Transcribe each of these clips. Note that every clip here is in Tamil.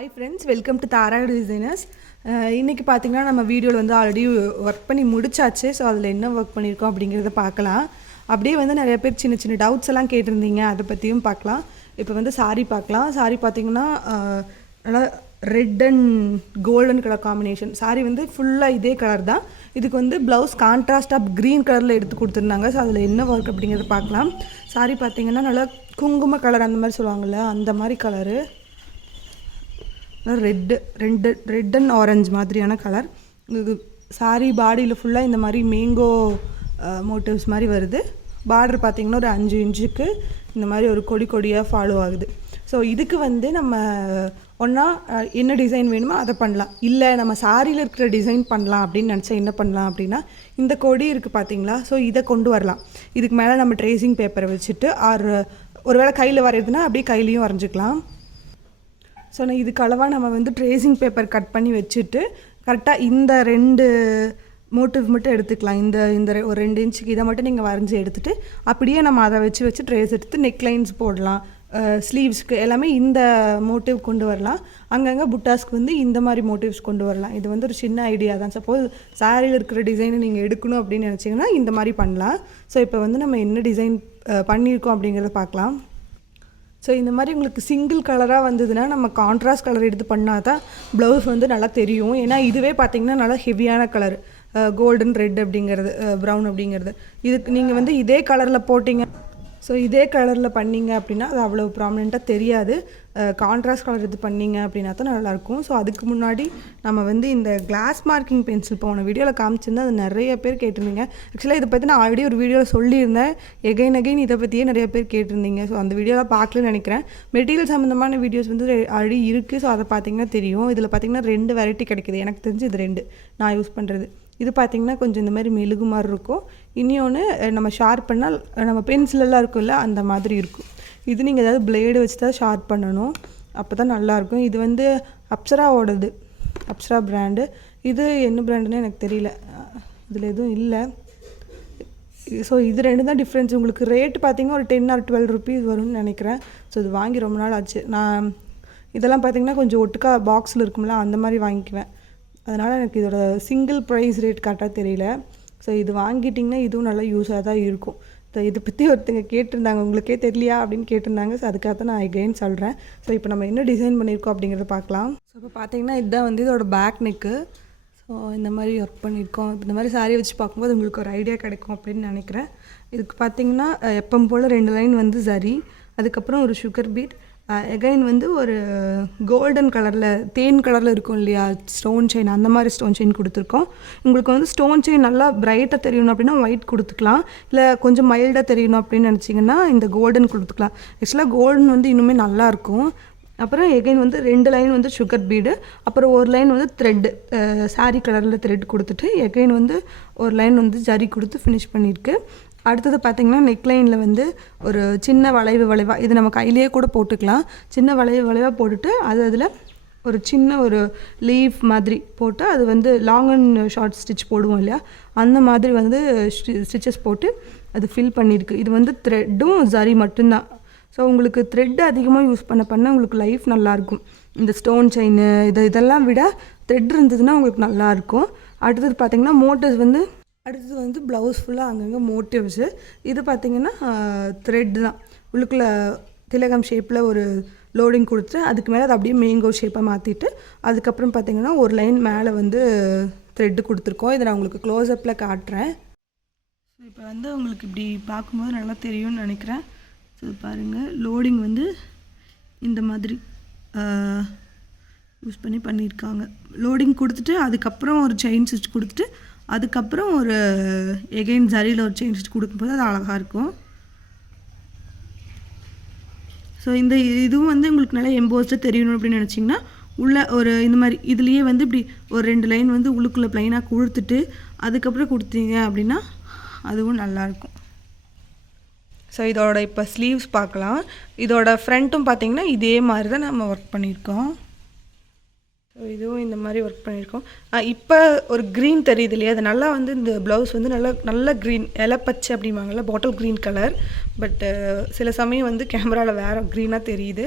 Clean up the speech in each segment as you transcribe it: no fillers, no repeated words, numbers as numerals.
Hi friends, welcome to Tara designers. இன்றைக்கி பார்த்திங்கன்னா நம்ம வீடியோவில் வந்து ஆல்ரெடி ஒர்க் பண்ணி முடிச்சாச்சு. ஸோ அதில் என்ன ஒர்க் பண்ணியிருக்கோம் அப்படிங்கிறத பார்க்கலாம். அப்படியே வந்து நிறைய பேர் சின்ன சின்ன டவுட்ஸ் எல்லாம் கேட்டிருந்தீங்க, அதை பற்றியும் பார்க்கலாம். இப்போ வந்து சாரீ பார்க்கலாம். சாரீ பார்த்திங்கன்னா நல்லா red and golden colour combination. Sari வந்து ஃபுல்லாக இதே கலர் தான். இதுக்கு வந்து ப்ளவுஸ் கான்ட்ராஸ்டாக க்ரீன் கலரில் எடுத்து கொடுத்துருந்தாங்க. ஸோ அதில் என்ன ஒர்க் அப்படிங்கிறத பார்க்கலாம். சாரீ பார்த்திங்கன்னா நல்லா குங்கும கலர் அந்த மாதிரி சொல்லுவாங்கள்ல, அந்த மாதிரி கலரு. ரெட் அண்ட் ஆரஞ்சு மாதிரியான கலர். இது சாரீ பாடியில் ஃபுல்லாக இந்த மாதிரி மேங்கோ மோட்டிவ்ஸ் மாதிரி வருது. பார்டர் பார்த்திங்கன்னா ஒரு 5 இன்ச்சுக்கு இந்த மாதிரி ஒரு கொடியாக ஃபாலோ ஆகுது. ஸோ இதுக்கு வந்து நம்ம ஒன்றா என்ன டிசைன் வேணுமோ அதை பண்ணலாம், இல்லை நம்ம சாரியில் இருக்கிற டிசைன் பண்ணலாம் அப்படின்னு நினச்சா என்ன பண்ணலாம் அப்படின்னா, இந்த கொடி இருக்குது பார்த்தீங்களா, ஸோ இதை கொண்டு வரலாம். இதுக்கு மேலே நம்ம ட்ரேசிங் பேப்பரை வச்சுட்டு ஒரு வேளை கையில் வரையுதுன்னா அப்படியே கையிலையும் வரைஞ்சிக்கலாம். ஸோ இதுக்கு அளவாக நம்ம வந்து ட்ரேசிங் பேப்பர் கட் பண்ணி வச்சுட்டு கரெக்டாக இந்த 2 மோட்டிவ் மட்டும் எடுத்துக்கலாம். இந்த ஒரு 2 இன்ச்சுக்கு இதை மட்டும் நீங்கள் வரைஞ்சி எடுத்துகிட்டு அப்படியே நம்ம அதை வச்சு ட்ரேஸ் எடுத்து நெக்லைன்ஸ் போடலாம். ஸ்லீவ்ஸ்க்கு எல்லாமே இந்த மோட்டிவ் கொண்டு வரலாம். அங்கங்கே புட்டாஸ்க்கு வந்து இந்த மாதிரி மோட்டிவ்ஸ் கொண்டு வரலாம். இது வந்து ஒரு சின்ன ஐடியா தான். சப்போஸ் சாரியில் இருக்கிற டிசைனை நீங்கள் எடுக்கணும் அப்படின்னு நினச்சிங்கன்னா இந்த மாதிரி பண்ணலாம். ஸோ இப்போ வந்து நம்ம என்ன டிசைன் பண்ணியிருக்கோம் அப்படிங்கிறத பார்க்கலாம். ஸோ இந்த மாதிரி உங்களுக்கு சிங்கிள் கலராக வந்ததுன்னா நம்ம கான்ட்ராஸ்ட் கலர் எடுத்து பண்ணால் தான் ப்ளவுஸ் வந்து நல்லா தெரியும். ஏன்னா இதுவே பார்த்திங்கன்னா நல்லா ஹெவியான கலர், கோல்டன் ரெட் அப்படிங்கிறது, ப்ரௌன் அப்படிங்கிறது. இதுக்கு நீங்கள் வந்து இதே கலரில் போட்டிங்க, ஸோ இதே கலரில் பண்ணிங்க அப்படின்னா அது அவ்வளோ ப்ராமினெண்ட்டாக தெரியாது. கான்ட்ராஸ்ட் கலர் இது பண்ணிங்க அப்படின்னா தான் நல்லாயிருக்கும். ஸோ அதுக்கு முன்னாடி நம்ம வந்து இந்த கிளாஸ் மார்க்கிங் பென்சில் போன வீடியோவில் காமிச்சிருந்தேன். அது நிறைய பேர் கேட்டிருந்தீங்க. ஆக்சுவலாக இதை பற்றி நான் ஆல்ரெடி ஒரு வீடியோவில் சொல்லியிருந்தேன். எகைன் இதை பற்றியே நிறைய பேர் கேட்டிருந்தீங்க. ஸோ அந்த வீடியோவில் பார்க்கலன்னு நினைக்கிறேன். மெட்டீரியல் சம்மந்தமான வீடியோஸ் வந்து ஆல்ரெடி இருக்குது. ஸோ அதை பார்த்திங்கன்னா தெரியும். இதில் பார்த்திங்கன்னா 2 வெரைட்டி கிடைக்கிது. எனக்கு தெரிஞ்சு இது 2 நான் யூஸ் பண்ணுறது. இது பார்த்திங்கன்னா கொஞ்சம் இந்த மாதிரி மெழுகு மாதிரி இருக்கும். இன்னொன்று நம்ம ஷார்ப் பண்ணால் நம்ம பென்சிலெல்லாம் இருக்கும்ல அந்த மாதிரி இருக்கும். இது நீங்கள் ஏதாவது பிளேடு வச்சு தான் ஷார்ப் பண்ணணும், அப்போ தான் நல்லாயிருக்கும். இது வந்து அப்சராவோடது, அப்சரா பிராண்டு. இது என்ன பிராண்டுன்னு எனக்கு தெரியல, இதில் எதுவும் இல்லை. ஸோ இது 2 தான் டிஃப்ரென்ஸ். உங்களுக்கு ரேட்டு பார்த்திங்கன்னா ஒரு 10 or 12 rupees வரும்னு நினைக்கிறேன். ஸோ இது வாங்கி ரொம்ப நாள் ஆச்சு. நான் இதெல்லாம் பார்த்திங்கன்னா கொஞ்சம் ஒட்டுக்கா பாக்ஸில் இருக்கும்ல அந்த மாதிரி வாங்கிக்குவேன். அதனால் எனக்கு இதோட சிங்கிள் ப்ரைஸ் ரேட் கரெக்டாக தெரியல. ஸோ இது வாங்கிட்டிங்கன்னா இதுவும் நல்லா யூஸாக தான் இருக்கும். இதை பற்றி ஒருத்தங்க கேட்டிருந்தாங்க, உங்களுக்கே தெரியலையா அப்படின்னு கேட்டிருந்தாங்க. ஸோ அதுக்காக தான் நான் எகைன் சொல்கிறேன். ஸோ இப்போ நம்ம என்ன டிசைன் பண்ணியிருக்கோம் அப்படிங்கிறத பார்க்கலாம். ஸோ இப்போ பார்த்தீங்கன்னா இதுதான் வந்து இதோட பேக் நெக்கு. ஸோ இந்த மாதிரி ஒர்க் பண்ணியிருக்கோம். இந்த மாதிரி சாரியை வச்சு பார்க்கும்போது உங்களுக்கு ஒரு ஐடியா கிடைக்கும் அப்படின்னு நினைக்கிறேன். இதுக்கு பார்த்தீங்கன்னா எப்பவும் போல் 2 லைன் வந்து சரி, அதுக்கப்புறம் ஒரு சுகர் பீட், எகைன் வந்து ஒரு கோல்டன் கலரில் தேன் கலரில் இருக்கும் இல்லையா ஸ்டோன் செயின், அந்த மாதிரி ஸ்டோன் செயின் கொடுத்துருக்கோம். உங்களுக்கு வந்து ஸ்டோன் செயின் நல்லா பிரைட்டாக தெரியணும் அப்படின்னா ஒயிட் கொடுத்துக்கலாம், இல்லை கொஞ்சம் மைல்டாக தெரியணும் அப்படின்னு நினச்சிங்கன்னா இந்த கோல்டன் கொடுத்துக்கலாம். ஆக்சுவலாக கோல்டன் வந்து இன்னுமே நல்லாயிருக்கும். அப்புறம் எகைன் வந்து 2 லைன் வந்து சுகர் பீடு, அப்புறம் ஒரு லைன் வந்து த்ரெட்டு, சாரீ கலரில் த்ரெட் கொடுத்துட்டு எகைன் வந்து ஒரு லைன் வந்து ஜரி கொடுத்து ஃபினிஷ் பண்ணியிருக்கு. அடுத்தது பார்த்திங்கன்னா நெக்லைனில் வந்து ஒரு சின்ன வளைவாக, இது நம்ம கையிலேயே கூட போட்டுக்கலாம். சின்ன வளைவாக போட்டுட்டு அதில் ஒரு சின்ன ஒரு லீஃப் மாதிரி போட்டு அது வந்து லாங் அண்ட் ஷார்ட் ஸ்டிச் போடுவோம் இல்லையா, அந்த மாதிரி வந்து ஸ்டிச்சஸ் போட்டு அது ஃபில் பண்ணியிருக்கு. இது வந்து த்ரெட்டும் ஜரி மட்டும்தான். ஸோ உங்களுக்கு த்ரெட் அதிகமாக யூஸ் பண்ண உங்களுக்கு லைஃப் நல்லாயிருக்கும். இந்த ஸ்டோன் செயின் இதெல்லாம் விட த்ரெட் இருந்ததுன்னா உங்களுக்கு நல்லாயிருக்கும். அடுத்தது பார்த்திங்கன்னா அடுத்தது வந்து ப்ளவுஸ் ஃபுல்லாக அங்கங்கே மோட்டிவ்ஸு. இது பார்த்திங்கன்னா த்ரெட் தான். உள்ளுக்குள்ளே திலகம் ஷேப்பில் ஒரு லோடிங் கொடுத்துட்டு அதுக்கு மேலே அதை அப்படியே மேங்கோ ஷேப்பாக மாற்றிட்டு அதுக்கப்புறம் பார்த்திங்கன்னா ஒரு லைன் மேலே வந்து த்ரெட்டு கொடுத்துருக்கோம். இதை நான் உங்களுக்கு க்ளோஸ்அப்பில் காட்டுறேன். ஸோ இப்போ வந்து உங்களுக்கு இப்படி பார்க்கும்போது நல்லா தெரியும்னு நினைக்கிறேன். ஸோ பாருங்கள், லோடிங் வந்து இந்த மாதிரி யூஸ் பண்ணியிருக்காங்க. லோடிங் கொடுத்துட்டு அதுக்கப்புறம் ஒரு செயின் ஸ்டிச் கொடுத்துட்டு அதுக்கப்புறம் ஒரு எகைன் ஜரியில் ஒரு செயின் ஸ்டிச் கொடுக்கும்போது அது அழகாக இருக்கும். ஸோ இதுவும் வந்து உங்களுக்கு நல்லா எம்போஸ்டாக தெரியணும் அப்படின்னு நினச்சிங்கன்னா உள்ள ஒரு இந்த மாதிரி இதுலேயே வந்து இப்படி ஒரு 2 லைன் வந்து உள்ளுக்குள்ளே ப்ளைனாக கொடுத்துட்டு அதுக்கப்புறம் கொடுத்தீங்க அப்படின்னா அதுவும் நல்லாயிருக்கும். ஸோ இதோட இப்போ ஸ்லீவ்ஸ் பார்க்கலாம். இதோட ஃப்ரண்ட்டும் பார்த்திங்கன்னா இதே மாதிரி தான் நம்ம ஒர்க் பண்ணியிருக்கோம். ஸோ இதுவும் இந்த மாதிரி ஒர்க் பண்ணியிருக்கோம். இப்போ ஒரு க்ரீன் தெரியுது இல்லையா, அது நல்லா வந்து இந்த ப்ளவுஸ் வந்து நல்ல க்ரீன், இலப்பச்சை அப்படிம்பாங்கள்ல, பாட்டில் க்ரீன் கலர். பட்டு சில சமயம் வந்து கேமராவில் வேறு க்ரீனாக தெரியுது.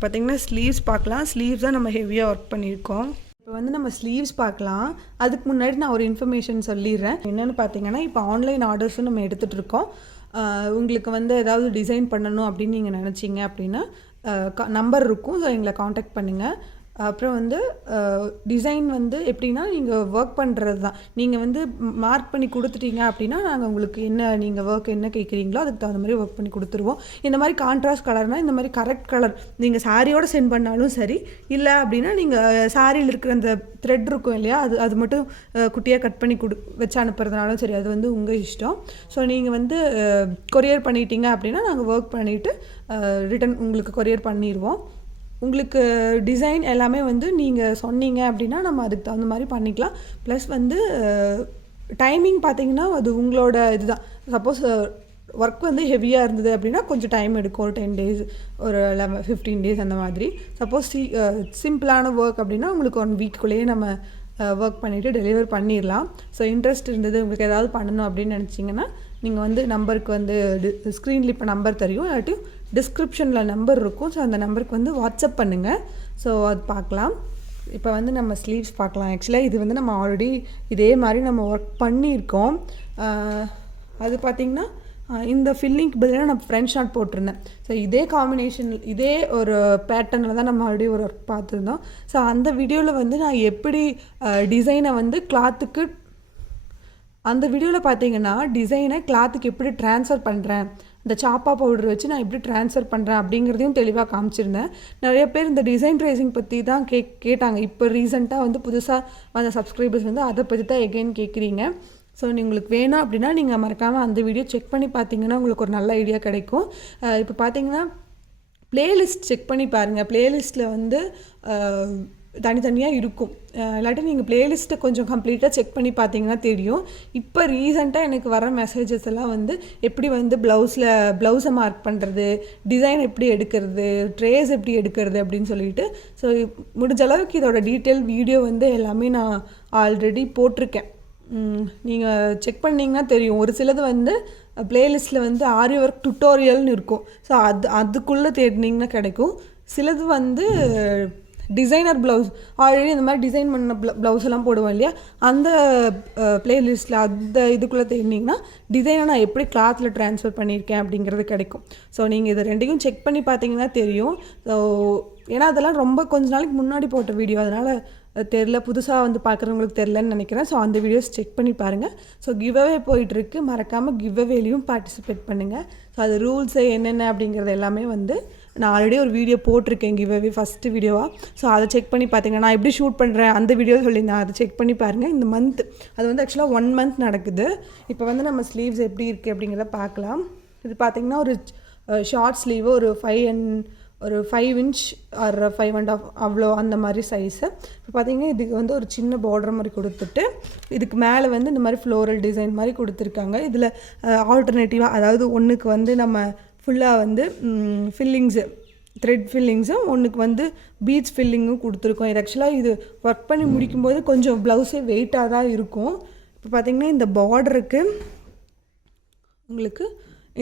பார்த்திங்கன்னா ஸ்லீவ்ஸ் பார்க்கலாம். ஸ்லீவ்ஸ் தான் நம்ம ஹெவியாக ஒர்க் பண்ணியிருக்கோம். இப்போ வந்து நம்ம ஸ்லீவ்ஸ் பார்க்கலாம். அதுக்கு முன்னாடி நான் ஒரு இன்ஃபர்மேஷன் சொல்லிடுறேன். என்னென்னு பார்த்தீங்கன்னா, இப்போ ஆன்லைன் ஆர்டர்ஸும் நம்ம எடுத்துகிட்டு இருக்கோம். உங்களுக்கு வந்து ஏதாவது டிசைன் பண்ணணும் அப்படின்னு நீங்கள் நினச்சிங்க அப்படின்னா நம்பர் இருக்கும். ஸோ எங்களை காண்டாக்ட் பண்ணுங்கள். அப்புறம் வந்து டிசைன் வந்து எப்படின்னா, நீங்கள் ஒர்க் பண்ணுறது தான். நீங்கள் வந்து மார்க் பண்ணி கொடுத்துட்டீங்க அப்படின்னா நாங்கள் உங்களுக்கு நீங்கள் ஒர்க் என்ன கேட்குறீங்களோ அதுக்கு தகுந்த மாதிரி ஒர்க் பண்ணி கொடுத்துருவோம். இந்த மாதிரி கான்ட்ராஸ்ட் கலர்னால் இந்த மாதிரி கரெக்ட் கலர் நீங்கள் சாரியோடு சென்ட் பண்ணாலும் சரி, இல்லை அப்படின்னா நீங்கள் சாரியில் இருக்கிற அந்த த்ரெட் இருக்கும் இல்லையா, அது மட்டும் குட்டியாக கட் பண்ணி வச்சு அனுப்புறதுனாலும் சரி, அது வந்து உங்கள் இஷ்டம். ஸோ நீங்கள் வந்து கொரியர் பண்ணிட்டீங்க அப்படின்னா நாங்கள் ஒர்க் பண்ணிவிட்டு ரிட்டன் உங்களுக்கு கொரியர் பண்ணிடுவோம். உங்களுக்கு டிசைன் எல்லாமே வந்து நீங்கள் சொன்னீங்க அப்படின்னா நம்ம அதுக்கு தகுந்த மாதிரி பண்ணிக்கலாம். ப்ளஸ் வந்து டைமிங் பார்த்திங்கன்னா அது உங்களோட இதுதான். சப்போஸ் ஒர்க் வந்து ஹெவியாக இருந்தது அப்படின்னா கொஞ்சம் டைம் எடுக்கும். ஒரு 10 days, ஒரு 15 days அந்த மாதிரி. சப்போஸ் சிம்பிளான ஒர்க் அப்படின்னா உங்களுக்கு 1 weekக்குள்ளேயே நம்ம ஒர்க் பண்ணிவிட்டு டெலிவர் பண்ணிடலாம். ஸோ இன்ட்ரெஸ்ட் இருந்தது, உங்களுக்கு ஏதாவது பண்ணணும் அப்படின்னு நினச்சிங்கன்னா நீங்கள் வந்து நம்பருக்கு வந்து ஸ்க்ரீனில் இப்போ நம்பர் தெரியும், இல்லாட்டி டிஸ்கிரிப்ஷனில் நம்பர் இருக்கும். ஸோ அந்த நம்பருக்கு வந்து வாட்ஸ்அப் பண்ணுங்கள். ஸோ அது பார்க்கலாம். இப்போ வந்து நம்ம ஸ்லீவ்ஸ் பார்க்கலாம். ஆக்சுவலாக இது வந்து நம்ம ஆல்ரெடி இதே மாதிரி நம்ம ஒர்க் பண்ணியிருக்கோம். அது பார்த்திங்கன்னா இந்த ஃபில்லிங்க்கு பதிலாக நான் ஃப்ரெஞ்ச் நாட் போட்டிருந்தேன். ஸோ இதே காம்பினேஷன், இதே ஒரு பேட்டர்னில் தான் நம்ம ஆல்ரெடி ஒரு ஒர்க் பார்த்துருந்தோம். ஸோ அந்த வீடியோவில் வந்து நான் எப்படி டிசைனை வந்து கிளாத்துக்கு, அந்த வீடியோவில் பார்த்தீங்கன்னா டிசைனை கிளாத்துக்கு எப்படி ட்ரான்ஸ்ஃபர் பண்ணுறேன், இந்த சாப்பா பவுடர் வச்சு நான் எப்படி ட்ரான்ஸ்ஃபர் பண்ணுறேன் அப்படிங்கிறதையும் தெளிவாக காமிச்சிருந்தேன். நிறைய பேர் இந்த டிசைன் ட்ரேசிங் பற்றி தான் கேட்டாங்க. இப்போ ரீசெண்டாக வந்து புதுசாக வந்த சப்ஸ்கிரைபர்ஸ் வந்து அதை பற்றி தான் எகைன் கேட்குறீங்க. ஸோ உங்களுக்கு வேணும் அப்படின்னா நீங்கள் மறக்காமல் அந்த வீடியோ செக் பண்ணி பார்த்தீங்கன்னா உங்களுக்கு ஒரு நல்ல ஐடியா கிடைக்கும். இப்போ பார்த்தீங்கன்னா ப்ளேலிஸ்ட் செக் பண்ணி பாருங்கள். ப்ளேலிஸ்ட்டில் வந்து தனித்தனியாக இருக்கும். இல்லாட்டி நீங்கள் ப்ளேலிஸ்ட்டை கொஞ்சம் கம்ப்ளீட்டாக செக் பண்ணி பார்த்தீங்கன்னா தெரியும். இப்போ ரீசெண்டாக எனக்கு வர மெசேஜஸ் எல்லாம் வந்து எப்படி வந்து ப்ளவுஸை மார்க் பண்ணுறது, டிசைன் எப்படி எடுக்கிறது, ட்ரேஸ் எப்படி எடுக்கிறது அப்படின்னு சொல்லிட்டு. ஸோ முடிஞ்ச அளவுக்கு இதோட டீட்டெயில் வீடியோ வந்து எல்லாமே நான் ஆல்ரெடி போட்டிருக்கேன். நீங்கள் செக் பண்ணிங்கன்னா தெரியும். ஒரு சிலது வந்து ப்ளேலிஸ்ட்டில் வந்து ஆரி ஒர்க் டுட்டோரியல்னு இருக்கும். ஸோ அதுக்குள்ளே தேடினீங்கன்னா கிடைக்கும். சிலது வந்து டிசைனர் ப்ளவுஸ், ஆல்ரெடி இந்த மாதிரி டிசைன் பண்ண ப்ளவுஸ் எல்லாம் போடுவோம் இல்லையா, அந்த ப்ளேலிஸ்ட்டில் அந்த இதுக்குள்ளே தேடினீங்கன்னா டிசைனை நான் எப்படி கிளாத்தில் ட்ரான்ஸ்ஃபர் பண்ணியிருக்கேன் அப்படிங்கிறது கிடைக்கும். ஸோ நீங்கள் இதை ரெண்டையும் செக் பண்ணி பார்த்தீங்கன்னா தெரியும். ஸோ ஏன்னா அதெல்லாம் ரொம்ப கொஞ்ச நாளைக்கு முன்னாடி போட்ட வீடியோ, அதனால் தெரில, புதுசாக வந்து பார்க்குறவங்களுக்கு தெரிலன்னு நினைக்கிறேன். ஸோ அந்த வீடியோஸ் செக் பண்ணி பாருங்கள். ஸோ கிவ்அவே போயிட்டுருக்கு, மறக்காமல் கிவ்அவேலையும் பார்ட்டிசிபேட் பண்ணுங்கள். ஸோ அது ரூல்ஸு என்னென்ன அப்படிங்கிறது எல்லாமே வந்து நான் ஆல்ரெடி ஒரு வீடியோ போட்டிருக்கேன், கிவ்அவே ஃபஸ்ட்டு வீடியோவாக. ஸோ அதை செக் பண்ணி பார்த்தீங்கன்னா நான் எப்படி ஷூட் பண்ணுறேன் அந்த வீடியோ சொல்லியிருந்தேன், அதை செக் பண்ணி பாருங்கள். இந்த மந்த் அது வந்து ஆக்சுவலாக 1 month நடக்குது. இப்போ வந்து நம்ம ஸ்லீவ்ஸ் எப்படி இருக்குது அப்படிங்கிறத பார்க்கலாம். இது பார்த்திங்கன்னா ஒரு ஷார்ட் ஸ்லீவு, ஒரு 5 inch or 5.5 அவ்வளோ அந்த மாதிரி சைஸு. இப்போ பார்த்தீங்கன்னா இதுக்கு வந்து ஒரு சின்ன பார்டர் மாதிரி கொடுத்துட்டு இதுக்கு மேலே வந்து இந்த மாதிரி ஃப்ளோரல் டிசைன் மாதிரி கொடுத்துருக்காங்க. இதில் ஆல்டர்னேட்டிவாக, அதாவது ஒன்றுக்கு வந்து நம்ம ஃபுல்லாக வந்து ஃபில்லிங்ஸு, த்ரெட் ஃபில்லிங்ஸும், ஒன்றுக்கு வந்து பீட்ஸ் ஃபில்லிங்கும் கொடுத்துருக்கோம். இது ஆக்சுவலாக இது ஒர்க் பண்ணி முடிக்கும்போது கொஞ்சம் ப்ளவுஸே வெயிட்டாக தான் இருக்கும். இப்போ பார்த்திங்கன்னா இந்த பார்டருக்கு உங்களுக்கு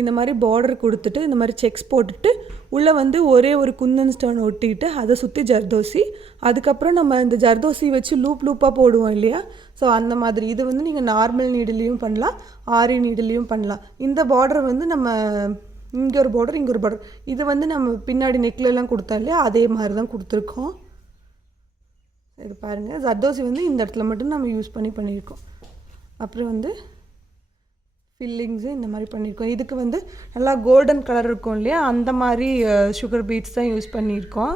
இந்த மாதிரி பார்டர் கொடுத்துட்டு இந்த மாதிரி செக்ஸ் போட்டுட்டு உள்ளே வந்து ஒரே ஒரு குந்தன் ஸ்டோன் ஒட்டிக்கிட்டு அதை சுற்றி ஜர்தோசி, அதுக்கப்புறம் நம்ம இந்த ஜர்தோசி வச்சு லூப்பாக போடுவோம் இல்லையா. ஸோ அந்த மாதிரி இது வந்து நீங்கள் நார்மல் நீடிலையும் பண்ணலாம், ஆரி நீடிலையும் பண்ணலாம். இந்த பார்டர் வந்து நம்ம இங்கே ஒரு பார்டர், இங்கே ஒரு பார்டர், இது வந்து நம்ம பின்னாடி நெக்லெலாம் கொடுத்தோம் இல்லையா, அதே மாதிரி தான் கொடுத்துருக்கோம். இது பாருங்கள், ஜர்தோசி வந்து இந்த இடத்துல மட்டும் நம்ம யூஸ் பண்ணியிருக்கோம். அப்புறம் வந்து ஃபில்லிங்ஸு இந்த மாதிரி பண்ணியிருக்கோம். இதுக்கு வந்து நல்லா கோல்டன் கலர் இருக்கும் இல்லையா, அந்த மாதிரி சுகர் பீட்ஸ் தான் யூஸ் பண்ணியிருக்கோம்.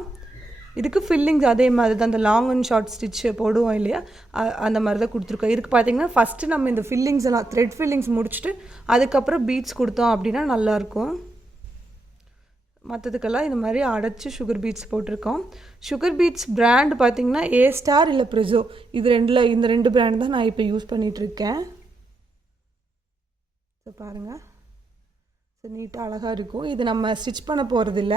இதுக்கு ஃபில்லிங்ஸ் அதே மாதிரி தான், அந்த லாங் அண்ட் ஷார்ட் ஸ்டிச் போடுவோம் இல்லையா, அந்த மாதிரி தான் கொடுத்துருக்கோம். இதுக்கு பார்த்திங்கன்னா ஃபஸ்ட்டு நம்ம இந்த ஃபில்லிங்ஸ் எல்லாம் த்ரெட் ஃபில்லிங்ஸ் முடிச்சுட்டு அதுக்கப்புறம் பீட்ஸ் கொடுத்தோம் அப்படின்னா நல்லாயிருக்கும். மற்றதுக்கெல்லாம் இந்த மாதிரி அடைச்சி சுகர் பீட்ஸ் போட்டிருக்கோம். சுகர் பீட்ஸ் பிராண்ட் பார்த்திங்கன்னா A* இல்லை ப்ரிசோ, இந்த ரெண்டு பிராண்ட் தான் நான் இப்போ யூஸ் பண்ணிகிட்ருக்கேன். ஸோ பாருங்கள், ஸோ நீட்டாக அழகாக இருக்கும். இது நம்ம ஸ்டிச் பண்ண போகிறதில்ல.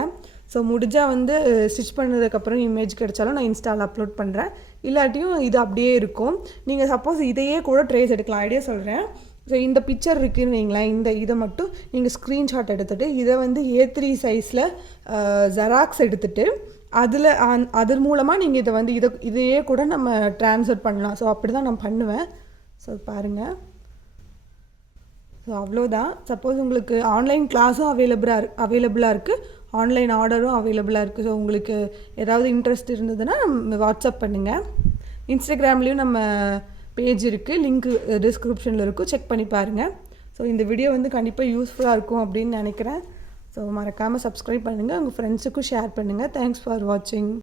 ஸோ முடிஞ்சால் வந்து ஸ்டிச் பண்ணதுக்கப்புறம் இமேஜ் கிடைச்சாலும் நான் இன்ஸ்டாவில் அப்லோட் பண்ணுறேன், இல்லாட்டியும் இது அப்படியே இருக்கும். நீங்கள் சப்போஸ் இதையே கூட ட்ரேஸ் எடுக்கலாம். ஐடியா சொல்கிறேன். ஸோ இந்த பிக்சர் இருக்குதுன்னு வைங்களேன், இதை மட்டும் நீங்கள் ஸ்க்ரீன்ஷாட் எடுத்துகிட்டு இதை வந்து A3 சைஸில் ஜெராக்ஸ் எடுத்துகிட்டு அதன் மூலமாக நீங்கள் இதை வந்து இதையே கூட நம்ம ட்ரான்ஸ்ஃபர் பண்ணலாம். ஸோ அப்படி தான் நான் பண்ணுவேன். ஸோ பாருங்கள். ஸோ அவ்வளோதான். சப்போஸ் உங்களுக்கு ஆன்லைன் கிளாஸும் அவைலபிளாக இருக்குது, ஆன்லைன் ஆர்டரும் அவைலபிளாக இருக்குது. ஸோ உங்களுக்கு ஏதாவது இன்ட்ரெஸ்ட் இருந்ததுன்னா வாட்ஸ்அப் பண்ணுங்கள். இன்ஸ்டாகிராம்லேயும் நம்ம பேஜ் இருக்குது, லிங்க் டிஸ்கிரிப்ஷனில் இருக்கும், செக் பண்ணி பாருங்கள். ஸோ இந்த வீடியோ வந்து கண்டிப்பாக யூஸ்ஃபுல்லாக இருக்கும் அப்படின்னு நினைக்கிறேன். ஸோ மறக்காமல் சப்ஸ்கிரைப் பண்ணுங்கள், உங்கள் ஃப்ரெண்ட்ஸுக்கும் ஷேர் பண்ணுங்கள். தேங்க்ஸ் ஃபார் வாட்சிங்.